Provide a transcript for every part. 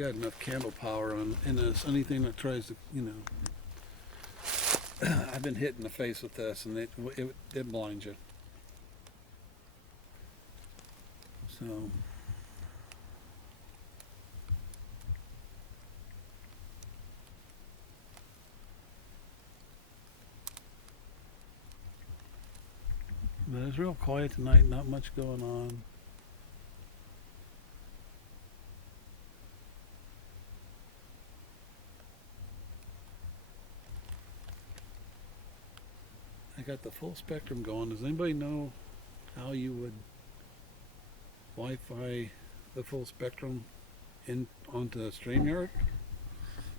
got enough candle power on in this. Anything that tries to, I've been hit in the face with this, and it blinds you. So. But it's real quiet tonight, not much going on. I got the full spectrum going. Does anybody know how you would Wi-Fi the full spectrum in onto StreamYard?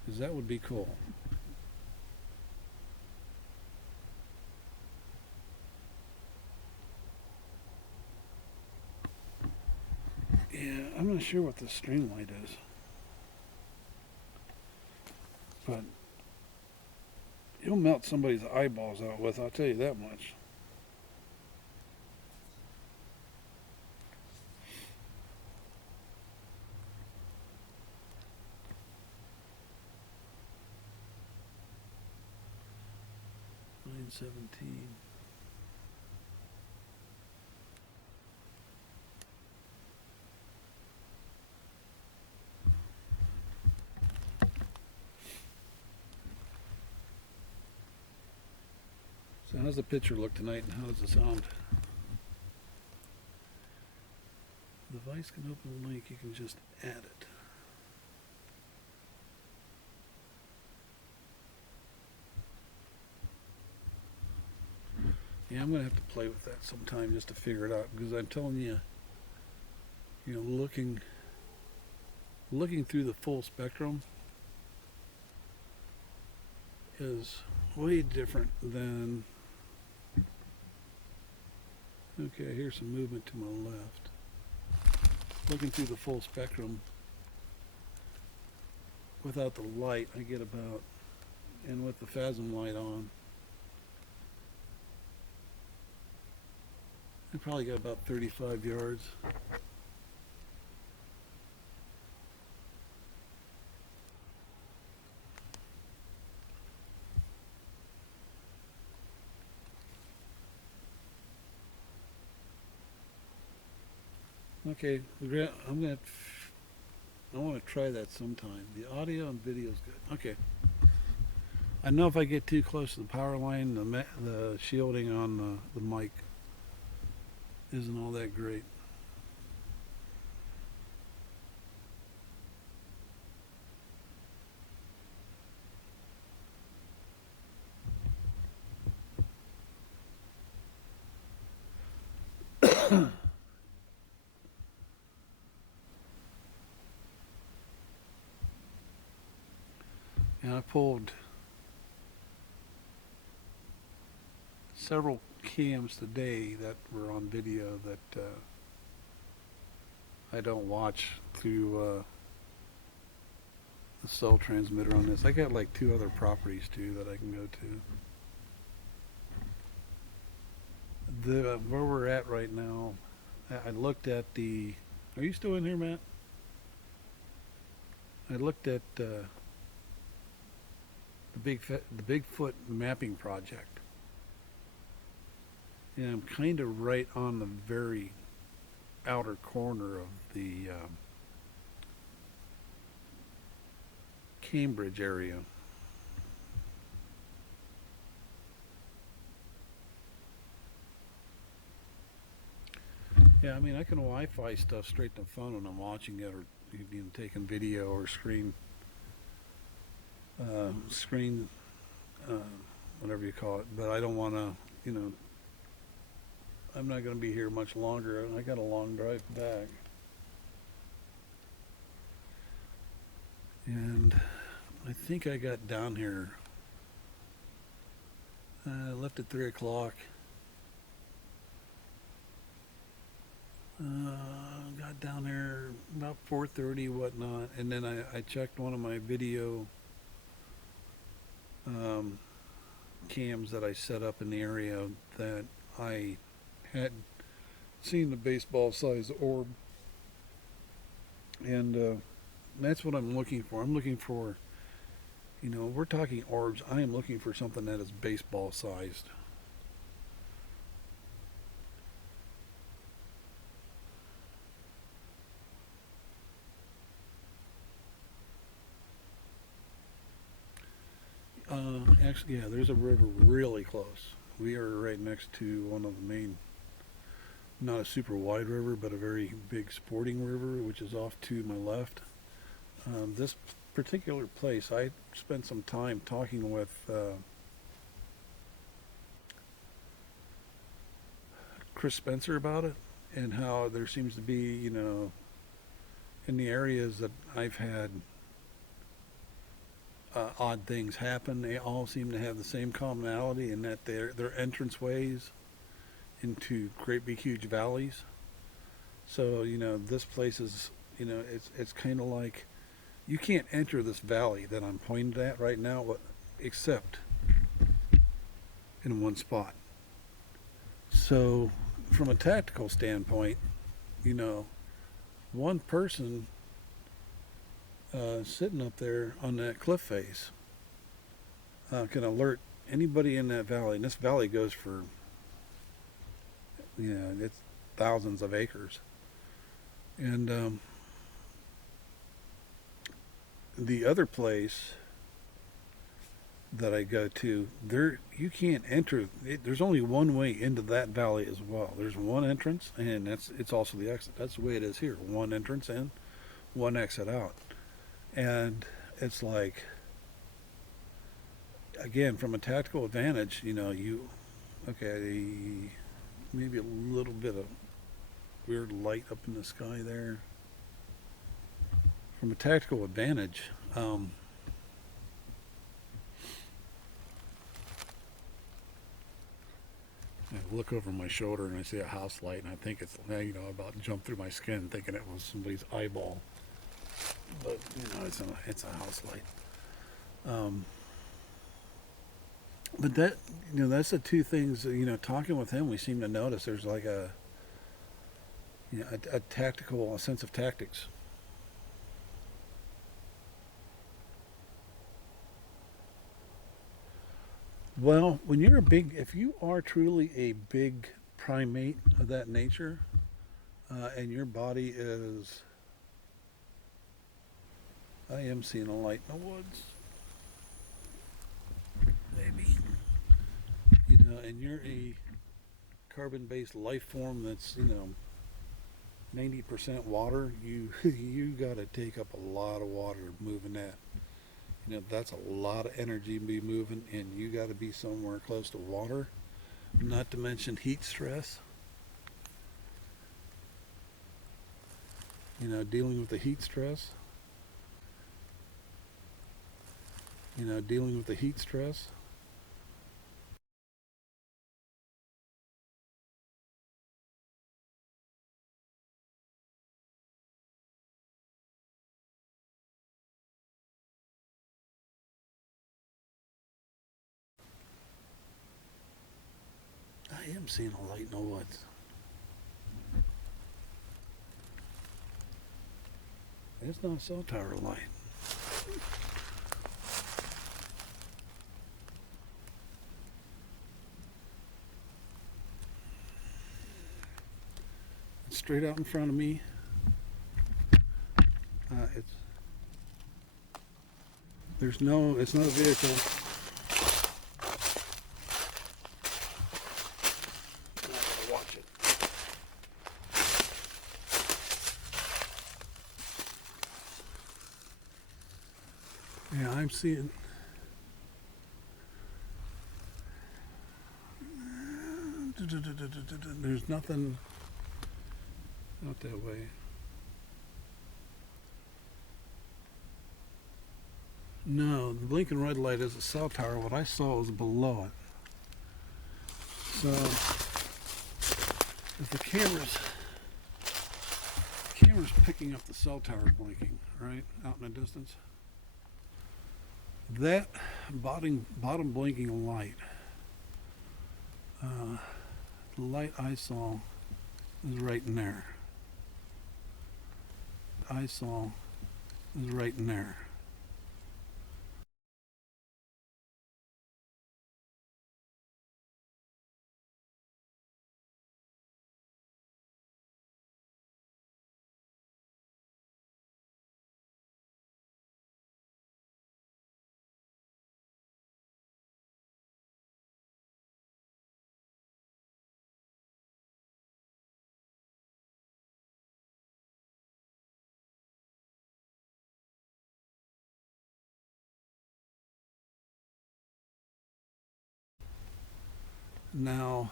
Because that would be cool. Yeah, I'm not sure what the Streamlight is, but you'll melt somebody's eyeballs out with, I'll tell you that much. $9.17. So how's the picture look tonight, and how does it sound? The device can open a link, you can just add it. Yeah, I'm going to have to play with that sometime just to figure it out, because I'm telling you, looking through the full spectrum is way different than, okay, here's some movement to my left. Looking through the full spectrum without the light, I get about, and with the phasm light on, I probably got about 35 yards. Okay, I want to try that sometime. The audio and video is good. Okay. I know if I get too close to the power line, the shielding on the mic isn't all that great. And I pulled several cams today that were on video that I don't watch through the cell transmitter on this. I got like 2 other properties too that I can go to. Where we're at right now, I looked at the. Are you still in here, Matt? I looked at the Bigfoot mapping project, and I'm kind of right on the very outer corner of the Cambridge area. Yeah, I mean, I can Wi-Fi stuff straight to the phone when I'm watching it, or taking video or screen, whatever you call it. But I don't want to, I'm not going to be here much longer, and I got a long drive back. And I think I got down here. I left at 3 o'clock. Got down there about 4:30, whatnot, and then I checked one of my video cams that I set up in the area that I had seen the baseball-sized orb, and That's what I'm looking for. I'm looking for, we're talking orbs. I am looking for something that is baseball sized. Actually, yeah, there's a river really close. We are right next to one of the main, not a super wide river, but a very big sporting river, which is off to my left. This particular place, I spent some time talking with Chris Spencer about it, and how there seems to be, in the areas that I've had odd things happen, they all seem to have the same commonality in that they're entrance ways into great big huge valleys. So this place is, it's kind of like you can't enter this valley that I'm pointed at right now, except in one spot. So from a tactical standpoint, you know, one person sitting up there on that cliff face can alert anybody in that valley. And this valley goes for, it's thousands of acres. And the other place that I go to, there you can't enter. There's only one way into that valley as well. There's one entrance, and it's also the exit. That's the way it is here. One entrance in, one exit out, and it's like, again, from a tactical advantage, okay, maybe a little bit of weird light up in the sky there. From a tactical advantage, I look over my shoulder and I see a house light, and I think it's, about to jump through my skin, thinking it was somebody's eyeball. But it's a house light. But that's the two things. Talking with him, we seem to notice there's like a sense of tactics. Well, if you are truly a big primate of that nature, and your body is, I am seeing a light in the woods, maybe, and you're a carbon-based life form that's, 90% water, you got to take up a lot of water moving that. That's a lot of energy to be moving, and you got to be somewhere close to water. Not to mention heat stress. Dealing with the heat stress. Dealing with the heat stress. I am seeing a light in the woods. It's not a cell tower light. It's straight out in front of me. It's not a vehicle. I have to watch it. Yeah, I'm seeing. There's nothing out that way. No, the blinking red light is a cell tower. What I saw was below it. So, if the camera's picking up the cell tower blinking, right, out in the distance, that bottom blinking light, the light I saw is right in there. I saw is right in there. Now,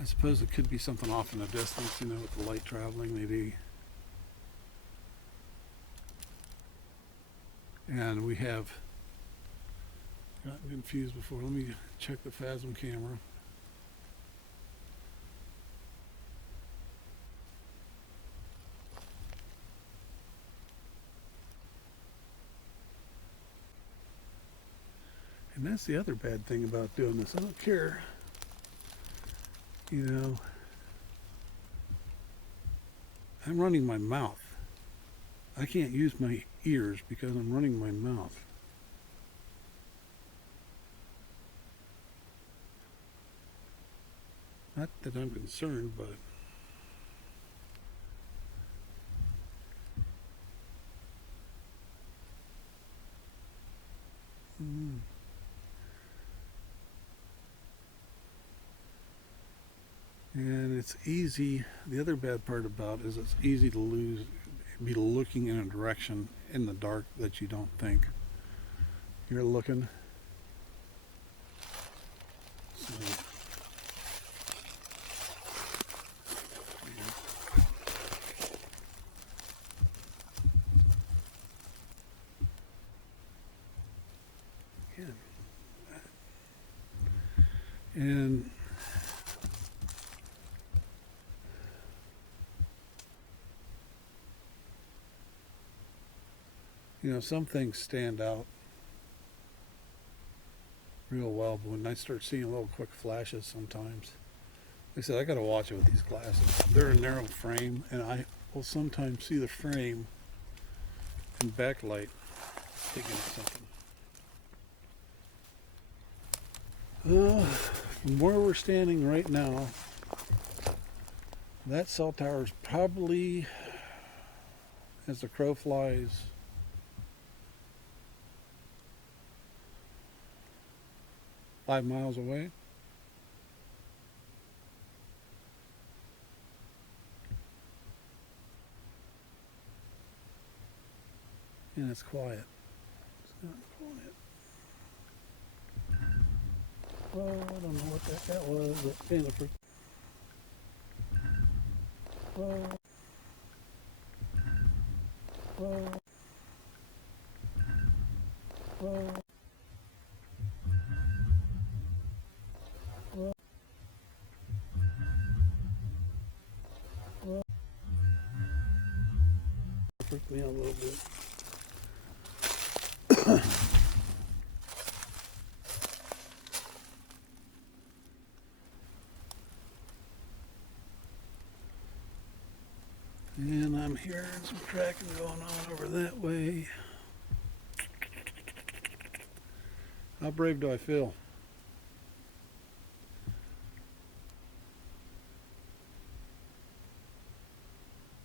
I suppose it could be something off in the distance, you know, with the light traveling, maybe. And we have gotten confused before. Let me check the Phasm camera. And that's the other bad thing about doing this. I don't care, you know, I'm running my mouth. I can't use my ears because I'm running my mouth. Not that I'm concerned, but and it's easy. The other bad part about it is it's easy to be looking in a direction in the dark that you don't think you're looking. So, yeah. And you know, some things stand out real well, but when I start seeing little quick flashes sometimes, like I said, I gotta watch it with these glasses. They're a narrow frame, and I will sometimes see the frame and backlight thinking of something. From where we're standing right now, that cell tower is probably, as the crow flies, five miles away. And it's quiet. It's not quiet. Well, I don't know what that was, but Jennifer. Well, freaked me out a little bit. And I'm hearing some tracking going on over that way. How brave do I feel?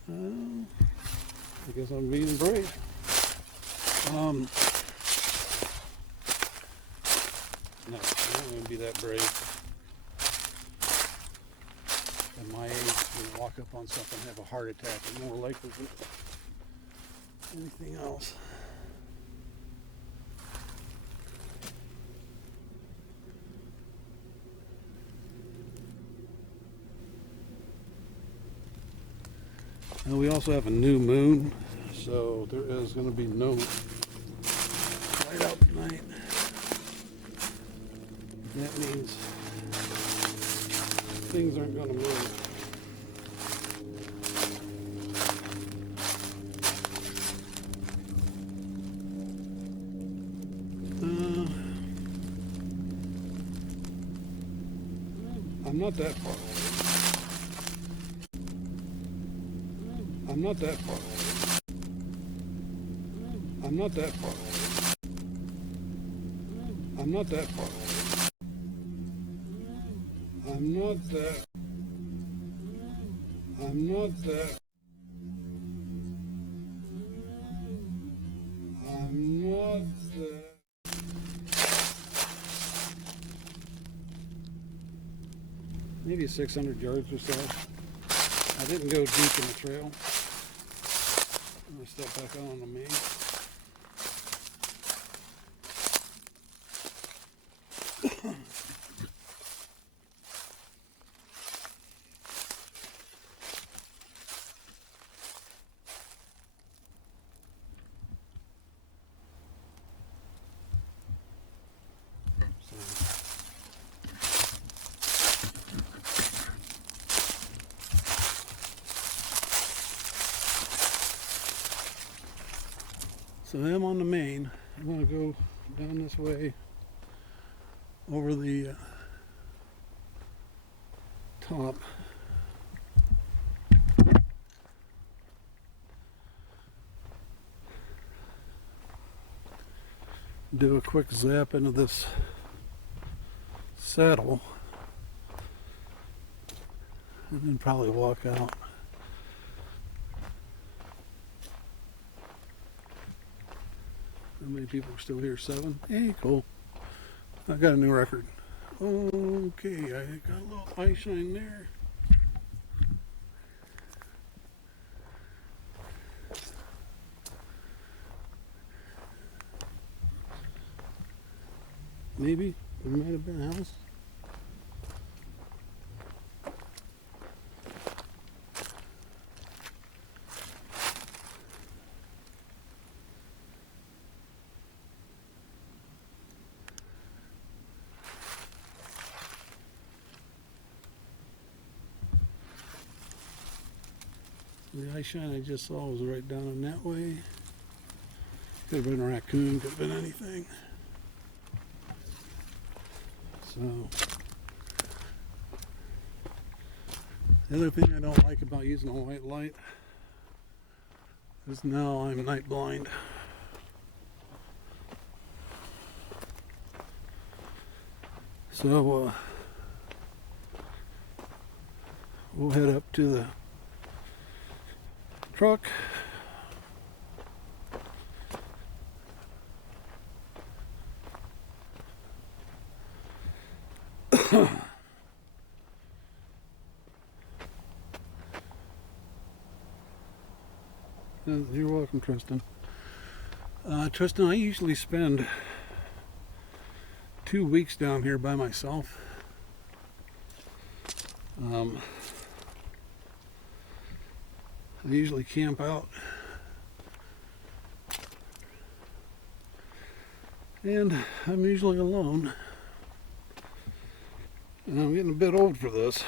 I guess I'm being brave. No, I'm not going to be that brave. At my age, to walk up on something and have a heart attack is more likely than anything else. And we also have a new moon, so there is going to be no light out tonight. That means things aren't going to move. I'm not that far away. I'm not that far away. I'm not that far away. I'm not that far away. I'm not that. I'm not that. I'm not that. Maybe 600 yards or so. I didn't go deep in the trail. I'm going to step back out on the main. So I'm on the main. I'm going to go down this way over the top. Do a quick zap into this saddle and then probably walk out. How many people are still here? 7? Hey, cool. I got a new record. Okay, I got a little eye shine there. Maybe there might have been a house. The eye shine I just saw was right down in that way. Could have been a raccoon, could have been anything. So, the other thing I don't like about using a white light is now I'm night blind. So, we'll head up to the truck. You're welcome, Tristan. Tristan, I usually spend 2 weeks down here by myself. I usually camp out. And I'm usually alone. And I'm getting a bit old for this.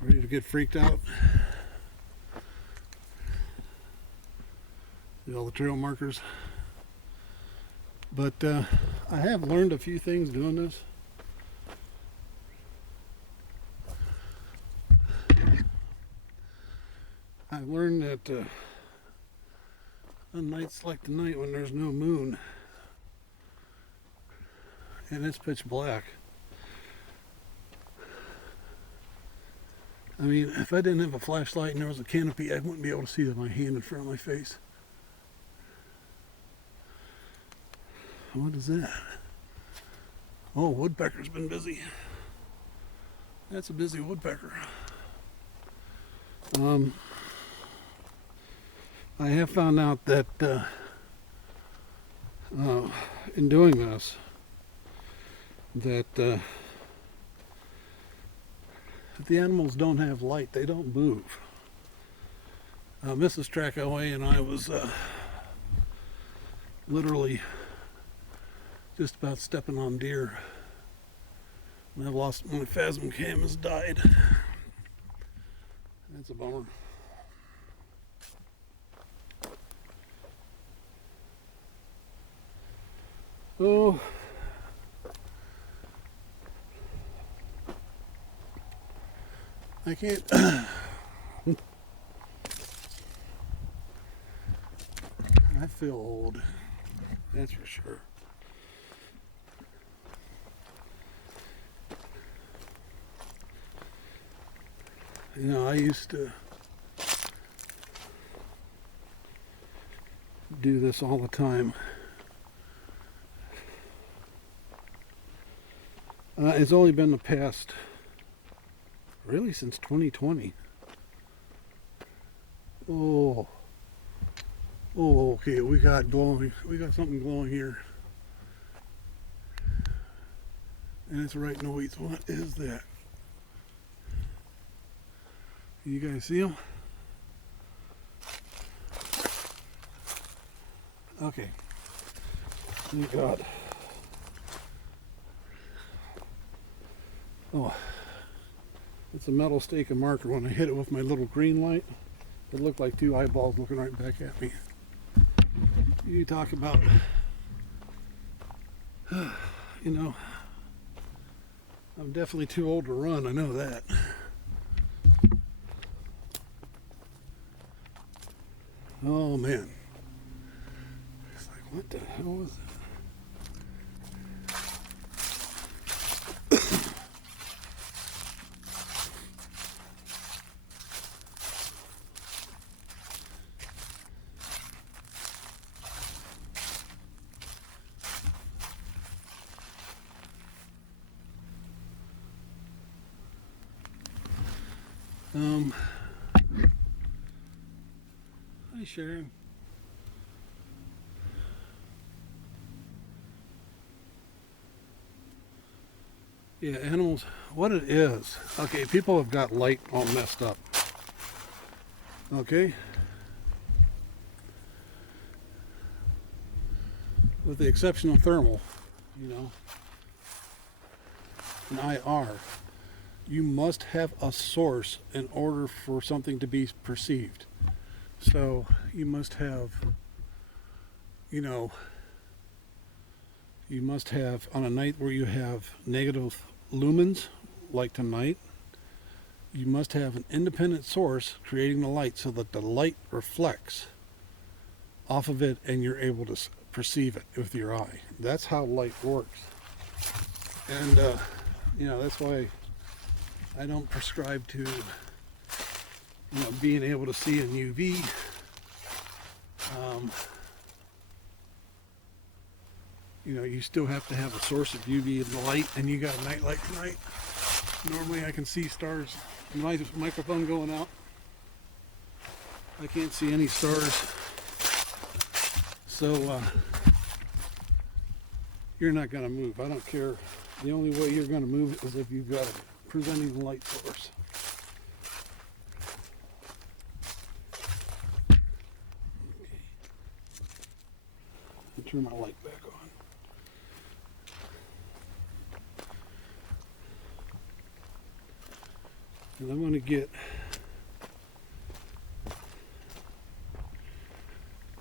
Ready to get freaked out. See all the trail markers. But I have learned a few things doing this. I've learned that on nights like tonight when there's no moon and it's pitch black, I mean, if I didn't have a flashlight and there was a canopy, I wouldn't be able to see my hand in front of my face. What is that? Oh, woodpecker's been busy. That's a busy woodpecker. I have found out that in doing this, that if the animals don't have light, they don't move. Mrs. Trackaway and I was literally just about stepping on deer. And I've lost my Phasm cam has died. That's a bummer. Oh, I can't. I feel old. That's for sure. You know, I used to do this all the time. It's only been the past, really since 2020. Oh, okay, we got glowing. We got something glowing here. And it's right noise. What is that? You guys see them? Okay. Thank God. Oh, it's a metal stake and marker. When I hit it with my little green light, it looked like two eyeballs looking right back at me. You talk about, you know, I'm definitely too old to run. I know that. Oh man. It's like, what the hell was that? Hi Sharon. Yeah, animals, what it is, okay, people have got light all messed up. Okay? With the exception of thermal, you know, an IR, you must have a source in order for something to be perceived. So you must have, you know, you must have, on a night where you have negative lumens, like tonight, you must have an independent source creating the light so that the light reflects off of it and you're able to perceive it with your eye. That's how light works. And, you know, that's why I don't prescribe to, you know, being able to see in UV. You know, you still have to have a source of UV light, and you got a night light tonight. Normally I can see stars. My microphone going out. I can't see any stars. So you're not going to move. I don't care. The only way you're going to move is if you've got a presenting light source. Okay. I'll turn my light back on. And I'm going to get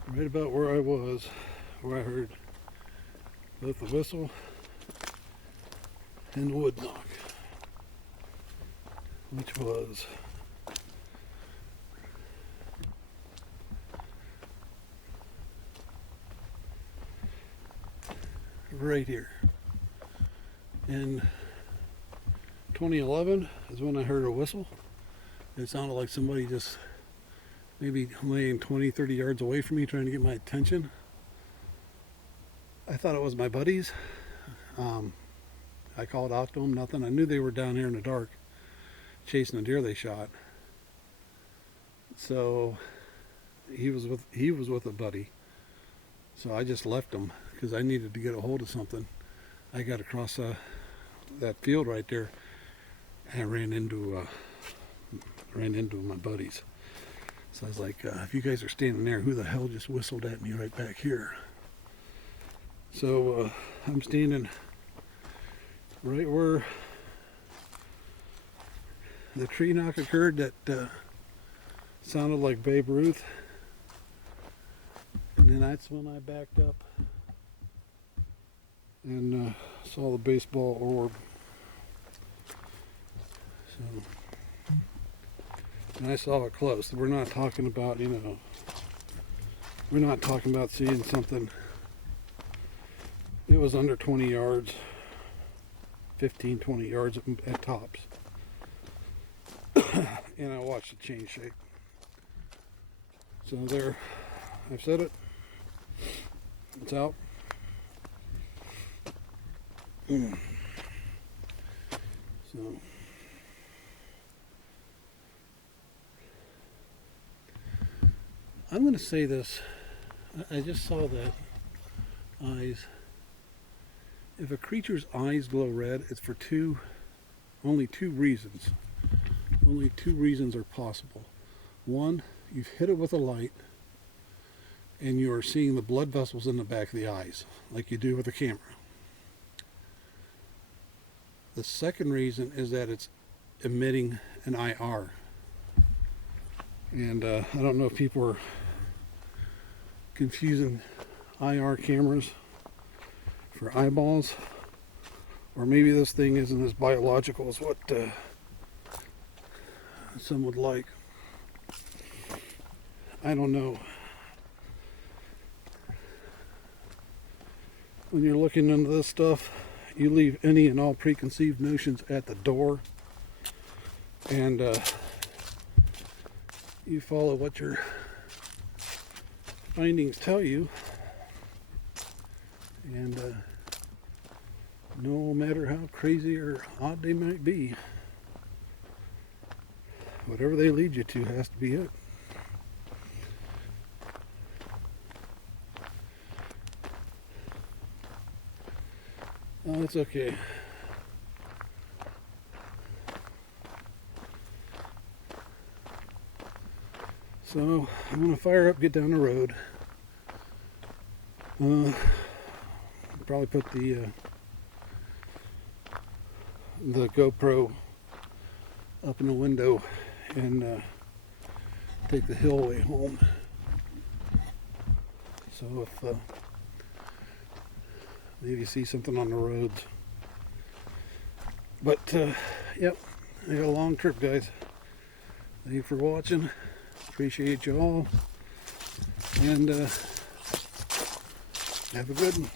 right about where I was, where I heard both the whistle and the wood knock, which was right here. In 2011 is when I heard a whistle. It sounded like somebody just maybe laying 20, 30 yards away from me trying to get my attention. I thought it was my buddies. I called out to them, nothing. I knew they were down here in the dark chasing a deer they shot. So he was with a buddy. So I just left him because I needed to get a hold of something. I got across that field right there and ran into my buddies. So I was like, if you guys are standing there, who the hell just whistled at me right back here? So I'm standing right where the tree knock occurred that sounded like Babe Ruth. And then that's when I backed up and saw the baseball orb. So And I saw it close. We're not talking about, we're not talking about seeing something. It was under 20 yards, 15, 20 yards at tops. And I watched the chain shake. So there, I've said it. It's out. So I'm going to say this. I just saw that eyes. If a creature's eyes glow red, it's for only two reasons. Only two reasons are possible. One, you've hit it with a light and you are seeing the blood vessels in the back of the eyes, like you do with a camera. The second reason is that it's emitting an IR. And I don't know if people are confusing IR cameras for eyeballs, or maybe this thing isn't as biological as what some would like. I don't know. When you're looking into this stuff, you leave any and all preconceived notions at the door, and you follow what your findings tell you, and no matter how crazy or odd they might be, whatever they lead you to has to be it. Oh, it's okay. So I'm gonna fire up, get down the road. Probably put the GoPro up in the window and take the hill way home. So if maybe see something on the roads. But yep, I got a long trip, guys. Thank you for watching. Appreciate you all, and have a good one.